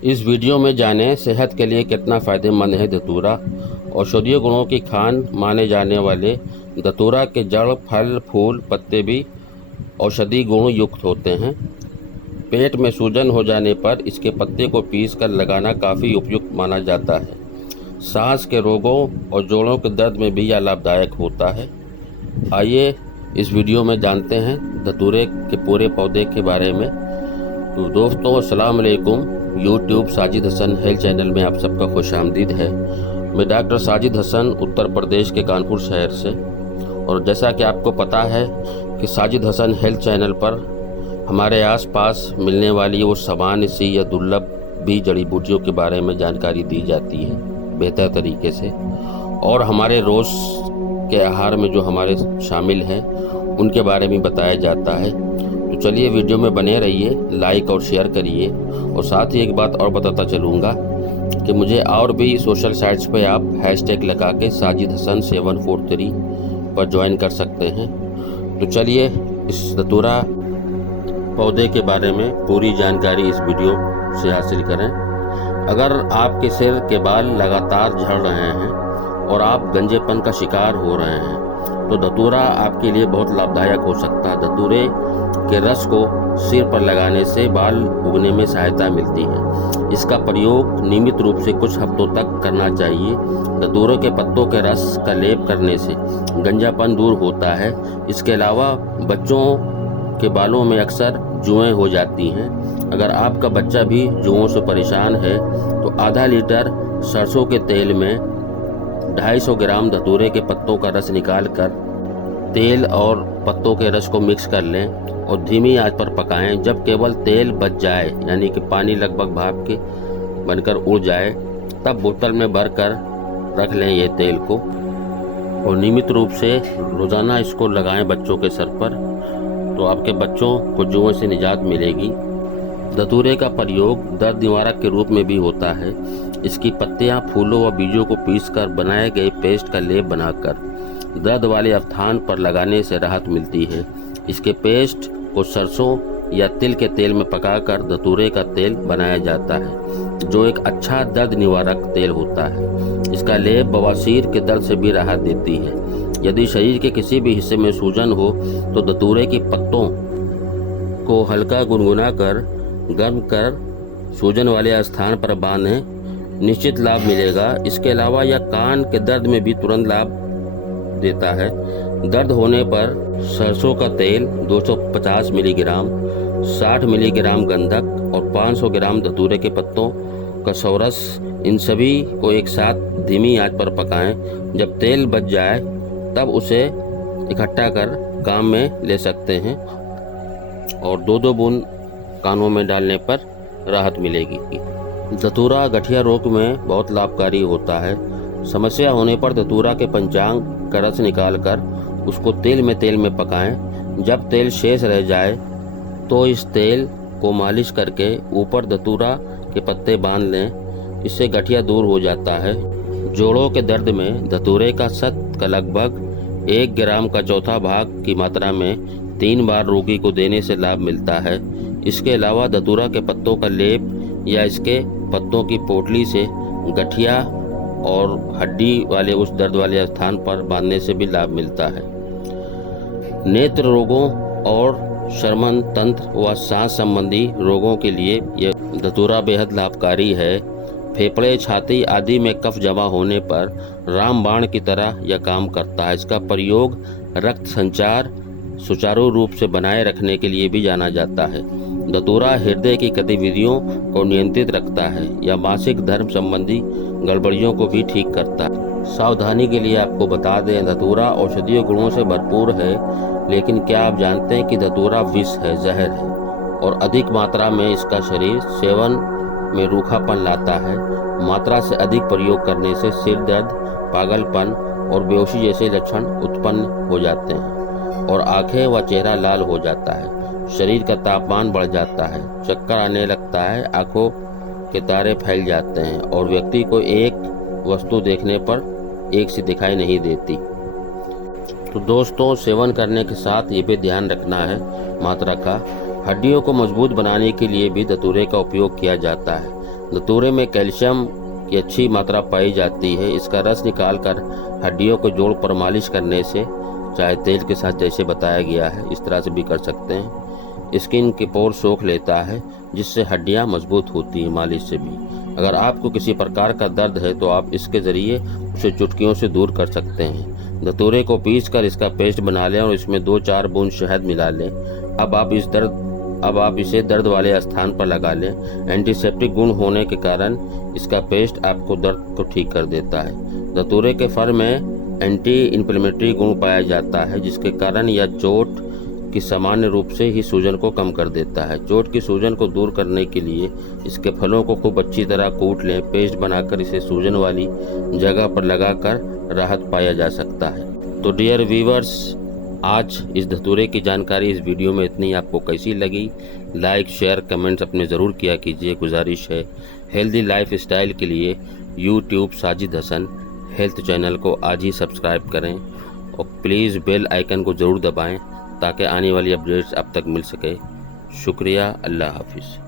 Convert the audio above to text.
इस वीडियो में जानें सेहत के लिए कितना फ़ायदेमंद है धतूरा। औषधीय गुणों की खान माने जाने वाले धतूरा के जड़, फल, फूल, पत्ते भी औषधि गुण युक्त होते हैं। पेट में सूजन हो जाने पर इसके पत्ते को पीस कर लगाना काफ़ी उपयुक्त माना जाता है। सांस के रोगों और जोड़ों के दर्द में भी यह लाभदायक होता है। आइए इस वीडियो में जानते हैं धतूरे के पूरे पौधे के बारे में। तो दोस्तों, अस्सलाम वालेकुम। YouTube Sajid Hasan health channel में आप सबका खुशामदीद है। मैं डॉक्टर साजिद हसन उत्तर प्रदेश के कानपुर शहर से, और जैसा कि आपको पता है कि साजिद हसन हेल्थ चैनल पर हमारे आसपास मिलने वाली वो सामान्य सी या दुर्लभ भी जड़ी बूटियों के बारे में जानकारी दी जाती है बेहतर तरीके से, और हमारे रोज़ के आहार में जो हमारे शामिल हैं उनके बारे में बताया जाता है। तो चलिए वीडियो में बने रहिए, लाइक और शेयर करिए। और साथ ही एक बात और बताता चलूँगा कि मुझे और भी सोशल साइट्स पे आप हैशटैग लगा के साजिद हसन 743 पर ज्वाइन कर सकते हैं। तो चलिए इस धतूरा पौधे के बारे में पूरी जानकारी इस वीडियो से हासिल करें। अगर आपके सिर के बाल लगातार झड़ रहे हैं और आप गंजेपन का शिकार हो रहे हैं तो धतूरा आपके लिए बहुत लाभदायक हो सकता है। धतूरे के रस को सिर पर लगाने से बाल उगने में सहायता मिलती है। इसका प्रयोग नियमित रूप से कुछ हफ्तों तक करना चाहिए। धतूरे के पत्तों के रस का लेप करने से गंजापन दूर होता है। इसके अलावा बच्चों के बालों में अक्सर जुएं हो जाती हैं। अगर आपका बच्चा भी जुओं से परेशान है तो आधा लीटर सरसों के तेल में 250 ग्राम धतूरे के पत्तों का रस निकाल कर तेल और पत्तों के रस को मिक्स कर लें और धीमी आंच पर पकाएं। जब केवल तेल बच जाए, यानी कि पानी लगभग भाप के बनकर उड़ जाए, तब बोतल में भर कर रख लें ये तेल को, और नियमित रूप से रोज़ाना इसको लगाएं बच्चों के सर पर, तो आपके बच्चों को जुओं से निजात मिलेगी। धतूरे का प्रयोग दर्द निवारक के रूप में भी होता है। इसकी पत्तियां, फूलों व बीजों को पीसकर बनाए गए पेस्ट का लेप बनाकर दर्द वाले स्थान पर लगाने से राहत मिलती है। इसके पेस्ट को सरसों या तिल के तेल में पकाकर धतूरे का तेल बनाया जाता है, जो एक अच्छा दर्द निवारक तेल होता है। इसका लेप बवासीर के दर्द से भी राहत देती है। यदि शरीर के किसी भी हिस्से में सूजन हो तो धतूरे के पत्तों को हल्का गुनगुना कर गर्म कर सूजन वाले स्थान पर बांधें, निश्चित लाभ मिलेगा। इसके अलावा यह कान के दर्द में भी तुरंत लाभ देता है। दर्द होने पर सरसों का तेल 250 मिलीग्राम, 60 मिलीग्राम गंधक और 500 ग्राम धतूरे के पत्तों का सौरस, इन सभी को एक साथ धीमी आंच पर पकाएं। जब तेल बच जाए तब उसे इकट्ठा कर काम में ले सकते हैं, और 2-2 बूंद कानों में डालने पर राहत मिलेगी। धतूरा गठिया रोग में बहुत लाभकारी होता है। समस्या होने पर धतूरा के पंचांग का रस निकालकर उसको तेल में पकाएं। जब तेल शेष रह जाए तो इस तेल को मालिश करके ऊपर धतूरा के पत्ते बांध लें। इससे गठिया दूर हो जाता है। जोड़ों के दर्द में धतूरे का शत का लगभग 1 ग्राम का चौथा भाग की मात्रा में 3 बार रोगी को देने से लाभ मिलता है। इसके अलावा धतूरा के पत्तों का लेप या इसके पत्तों की पोटली से गठिया और हड्डी वाले उस दर्द वाले स्थान पर बांधने से भी लाभ मिलता है। नेत्र रोगों और श्वसन तंत्र व सांस संबंधी रोगों के लिए यह धतूरा बेहद लाभकारी है। फेफड़े, छाती आदि में कफ जमा होने पर रामबाण की तरह यह काम करता है। इसका प्रयोग रक्त संचार सुचारू रूप से बनाए रखने के लिए भी जाना जाता है। धतूरा हृदय की गतिविधियों को नियंत्रित रखता है या मासिक धर्म संबंधी गड़बड़ियों को भी ठीक करता है। सावधानी के लिए आपको बता दें, धतूरा औषधीय गुणों से भरपूर है, लेकिन क्या आप जानते हैं कि धतूरा विष है, जहर है, और अधिक मात्रा में इसका शरीर सेवन में रूखापन लाता है। मात्रा से अधिक प्रयोग करने से सिर दर्द, पागलपन और बेहोशी जैसे लक्षण उत्पन्न हो जाते हैं, और आंखें व चेहरा लाल हो जाता है। शरीर का तापमान बढ़ जाता है, चक्कर आने लगता है, आंखों के तारे फैल जाते हैं, और व्यक्ति को एक वस्तु देखने पर एक सी दिखाई नहीं देती। तो दोस्तों, सेवन करने के साथ ये भी ध्यान रखना है मात्रा का। हड्डियों को मजबूत बनाने के लिए भी धतूरे का उपयोग किया जाता है। धतूरे में कैल्शियम की अच्छी मात्रा पाई जाती है। इसका रस निकालकर हड्डियों को जोड़ पर मालिश करने से, चाहे तेल के साथ जैसे बताया गया है इस तरह से भी कर सकते हैं। स्किन के पोर सोख लेता है जिससे हड्डियां मजबूत होती हैं मालिश से भी। अगर आपको किसी प्रकार का दर्द है तो आप इसके ज़रिए उसे चुटकियों से दूर कर सकते हैं। धतूरे को पीसकर इसका पेस्ट बना लें और इसमें 2-4 बूंद शहद मिला लें। अब आप इसे दर्द वाले स्थान पर लगा लें। एंटीसेप्टिक गुण होने के कारण इसका पेस्ट आपको दर्द को ठीक कर देता है। धतूरे के फर में एंटी इन्फ्लेमेटरी गुण पाया जाता है जिसके कारण यह चोट की सामान्य रूप से ही सूजन को कम कर देता है। चोट की सूजन को दूर करने के लिए इसके फलों को खूब अच्छी तरह कूट लें। पेस्ट बनाकर इसे सूजन वाली जगह पर लगाकर राहत पाया जा सकता है। तो डियर व्यूअर्स, आज इस धतूरे की जानकारी इस वीडियो में इतनी। आपको कैसी लगी? लाइक, शेयर, कमेंट्स अपने ज़रूर किया कीजिए। गुजारिश है, हेल्दी लाइफ स्टाइल के लिए YouTube Sajid Hasan health channel को आज ही सब्सक्राइब करें और प्लीज़ बेल आइकन को ज़रूर दबाएं ताकि आने वाली अपडेट्स अब तक मिल सके। शुक्रिया। अल्लाह हाफिज़।